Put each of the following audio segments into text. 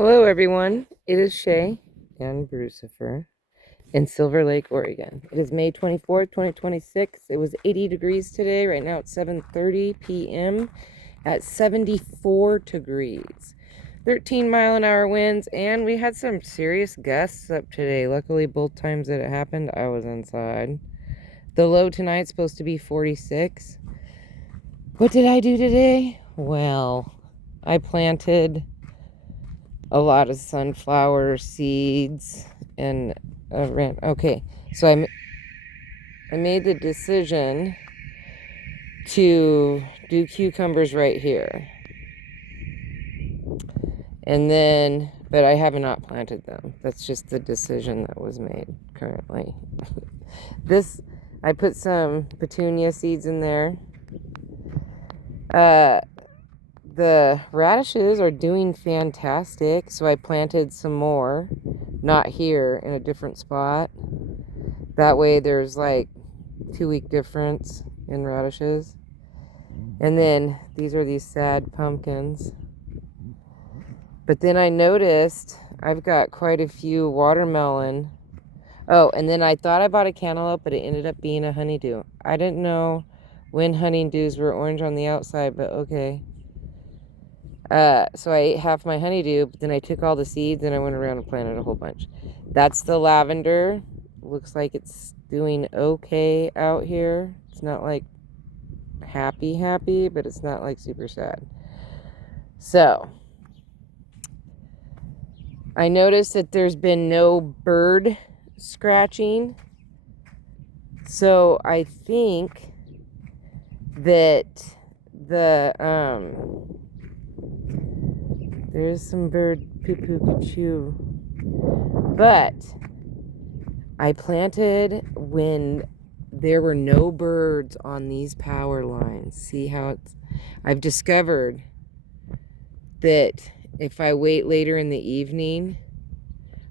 Hello, everyone. It is Shay and Brucifer in Silver Lake, Oregon. It is May 24th, 2026. It was 80 degrees today. Right now it's 7:30 p.m. at 74 degrees. 13-mile-an-hour winds, and we had some serious gusts up today. Luckily, both times that it happened, I was inside. The low tonight's supposed to be 46. What did I do today? Well, I planted a lot of sunflower seeds and okay, so I made the decision to do cucumbers right here, and then but I have not planted them. That's just the decision that was made currently. This, I put some petunia seeds in there. The radishes are doing fantastic, so I planted some more, not here, in a different spot. That way there's like 2-week difference in radishes. And then these are these sad pumpkins. But then I noticed I've got quite a few watermelon. Oh, and then I thought I bought a cantaloupe, but it ended up being a honeydew. I didn't know when honeydews were orange on the outside, but okay. So I ate half my honeydew, but then I took all the seeds and I went around and planted a whole bunch. That's the lavender. Looks like it's doing okay out here. It's not like happy, but it's not like super sad. So I noticed that there's been no bird scratching. So I think that there's some bird poo-poo-coo-choo. But I planted when there were no birds on these power lines. See how I've discovered that if I wait later in the evening,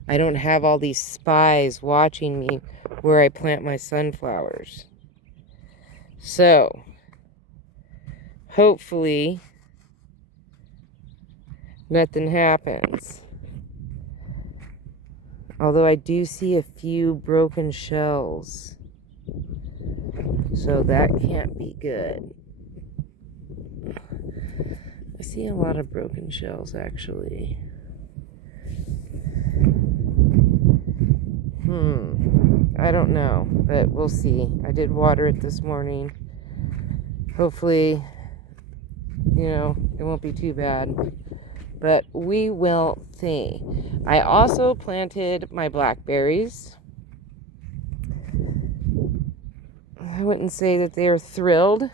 I don't have all these spies watching me where I plant my sunflowers. So, hopefully, nothing happens. Although I do see a few broken shells. So that can't be good. I see a lot of broken shells, actually. I don't know, but we'll see. I did water it this morning. Hopefully, it won't be too bad. But we will see. I also planted my blackberries. I wouldn't say that they are thrilled,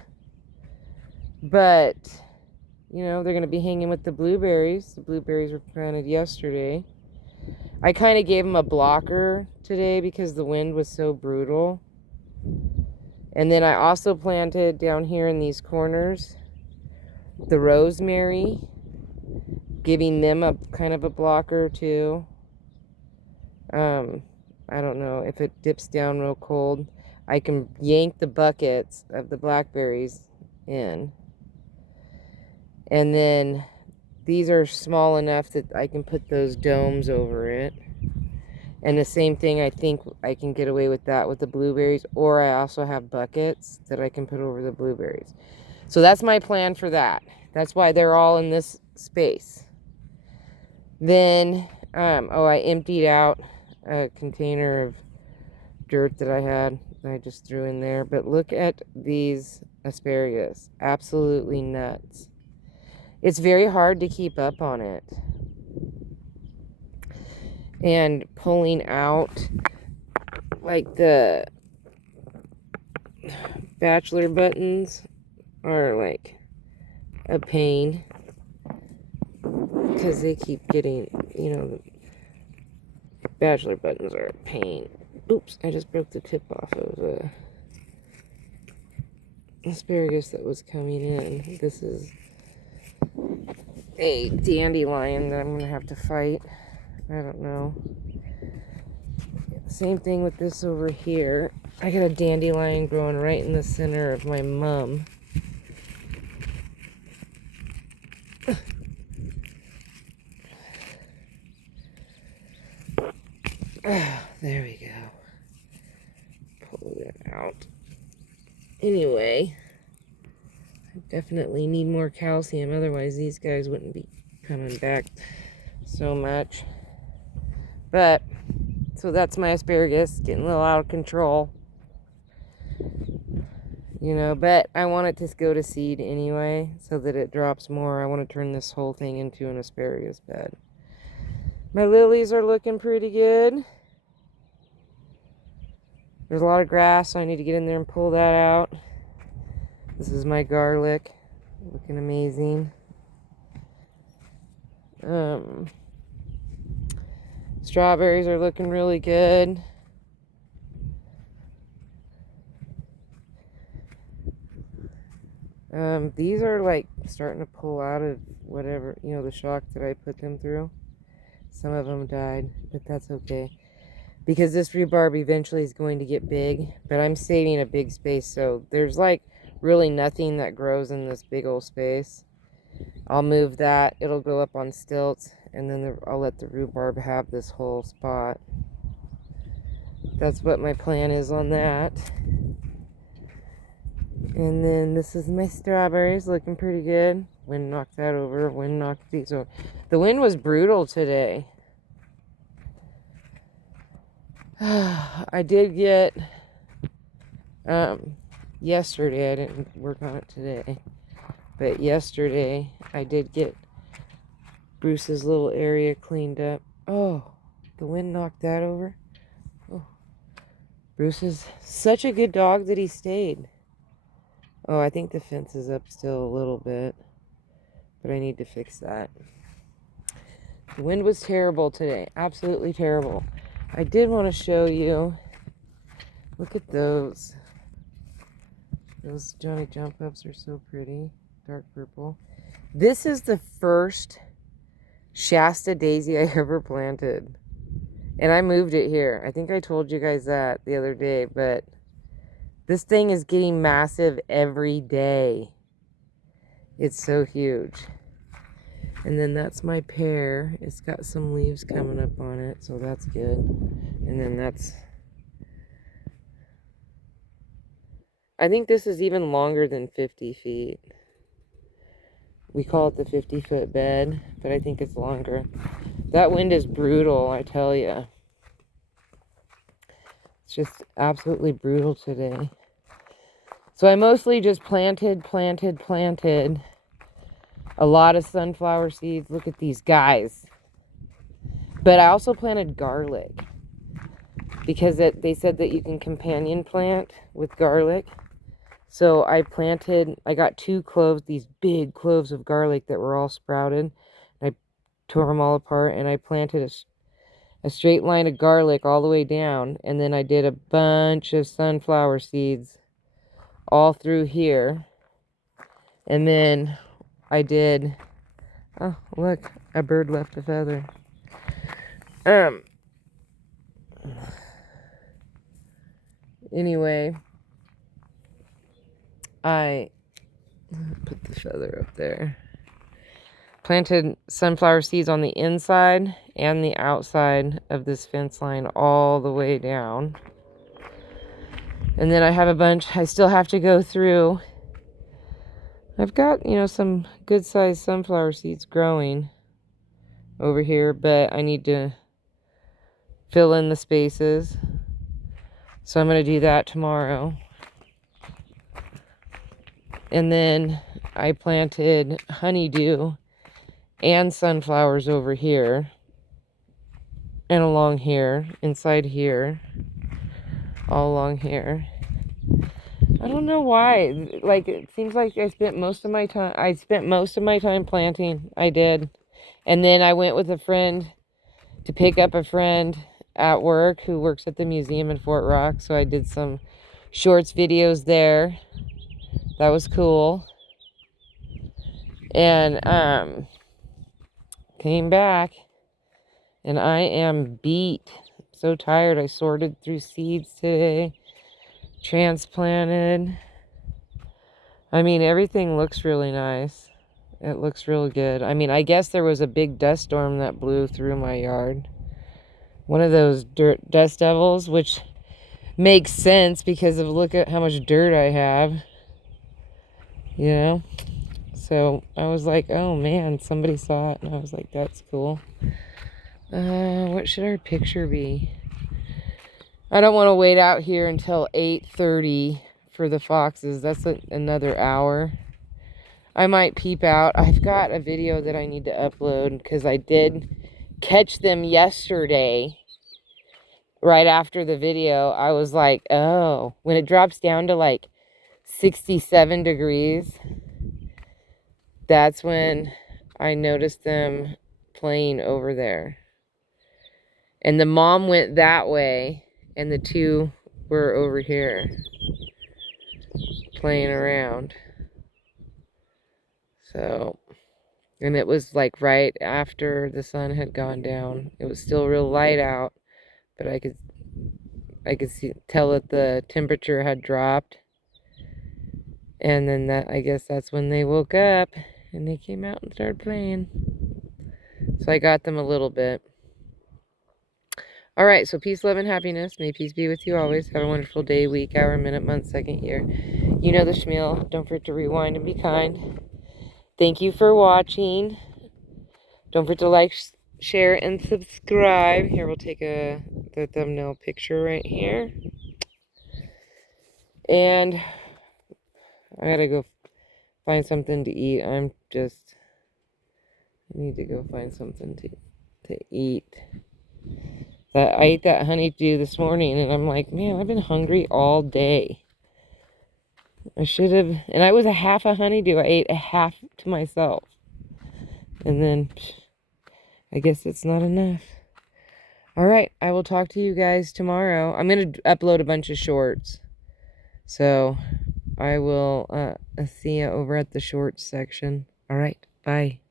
but, they're going to be hanging with the blueberries. The blueberries were planted yesterday. I kind of gave them a blocker today because the wind was so brutal. And then I also planted down here in these corners the rosemary, giving them a kind of a blocker too. I don't know if it dips down real cold. I can yank the buckets of the blackberries in. And then these are small enough that I can put those domes over it. And the same thing, I think I can get away with that with the blueberries. Or I also have buckets that I can put over the blueberries. So that's my plan for that. That's why they're all in this space. Then, I emptied out a container of dirt that I had. I just threw in there. But look at these asparagus. Absolutely nuts. It's very hard to keep up on it. And pulling out, like, the bachelor buttons are, like, a pain. Because they keep getting, the bachelor buttons are a pain. Oops, I just broke the tip off of the asparagus that was coming in. This is a dandelion that I'm going to have to fight. I don't know. Same thing with this over here. I got a dandelion growing right in the center of my mum. There we go. Pull it out. Anyway, I definitely need more calcium. Otherwise, these guys wouldn't be coming back so much. But, so that's my asparagus. Getting a little out of control. You know, but I want it to go to seed anyway, so that it drops more. I want to turn this whole thing into an asparagus bed. My lilies are looking pretty good. There's a lot of grass, so I need to get in there and pull that out. This is my garlic, looking amazing. Strawberries are looking really good. These are like starting to pull out of whatever, you know, the shock that I put them through. Some of them died, but that's okay. Because this rhubarb eventually is going to get big, but I'm saving a big space, so there's like really nothing that grows in this big old space. I'll move that, it'll go up on stilts, and then I'll let the rhubarb have this whole spot. That's what my plan is on that. And then this is my strawberries, looking pretty good. Wind knocked that over, wind knocked these over. The wind was brutal today. I did get, yesterday, I didn't work on it today, but yesterday I did get Bruce's little area cleaned up. Oh, the wind knocked that over. Oh, Bruce is such a good dog that he stayed. Oh, I think the fence is up still a little bit, but I need to fix that. The wind was terrible today, absolutely terrible. I did want to show you, look at those. Those Johnny Jump Ups are so pretty, dark purple. This is the first Shasta daisy I ever planted. And I moved it here. I think I told you guys that the other day, but this thing is getting massive every day. It's so huge. And then that's my pear. It's got some leaves coming up on it, so that's good. And then that's, I think this is even longer than 50 feet. We call it the 50-foot bed, but I think it's longer. That wind is brutal, I tell you. It's just absolutely brutal today. So I mostly just planted a lot of sunflower seeds. Look at these guys. But I also planted garlic because they said that you can companion plant with garlic. So I got 2 cloves, these big cloves of garlic that were all sprouted. I tore them all apart and I planted a straight line of garlic all the way down. And then I did a bunch of sunflower seeds all through here. And then I did, oh, look, a bird left a feather. Anyway, I put the feather up there. Planted sunflower seeds on the inside and the outside of this fence line all the way down. And then I have a bunch I still have to go through. I've got, you know, some good sized sunflower seeds growing over here, but I need to fill in the spaces. So I'm going to do that tomorrow. And then I planted honeydew and sunflowers over here and along here, inside here, all along here. I don't know why. Like, it seems like I spent most of my time planting. I did. And then I went with a friend to pick up a friend at work who works at the museum in Fort Rock. So I did some shorts videos there. That was cool. And came back and I am beat. So tired. I sorted through seeds today. Transplanted. I mean, everything looks really nice. It looks real good. I mean, I guess there was a big dust storm that blew through my yard. one of those dust devils, which makes sense because of look at how much dirt I have, you know. So I was like, oh man, somebody saw it, and I was like, that's cool. What should our picture be? I don't want to wait out here until 8:30 for the foxes. That's another hour. I might peep out. I've got a video that I need to upload because I did catch them yesterday. Right after the video, I was like, oh, when it drops down to like 67 degrees, that's when I noticed them playing over there. And the mom went that way, and the two were over here playing around. So, and it was like right after the sun had gone down. It was still real light out, but I could tell that the temperature had dropped. And then I guess that's when they woke up and they came out and started playing. So I got them a little bit. All right, so peace, love, and happiness. May peace be with you always. Have a wonderful day, week, hour, minute, month, second, year. You know the schmeal. Don't forget to rewind and be kind. Thank you for watching. Don't forget to like, share, and subscribe. Here, we'll take the thumbnail picture right here. And I gotta go find something to eat. I need to go find something to eat. I ate that honeydew this morning, and I'm like, man, I've been hungry all day. I should have, and I was a half a honeydew. I ate a half to myself. And then, I guess it's not enough. All right, I will talk to you guys tomorrow. I'm going to upload a bunch of shorts. So, I will see you over at the shorts section. All right, bye.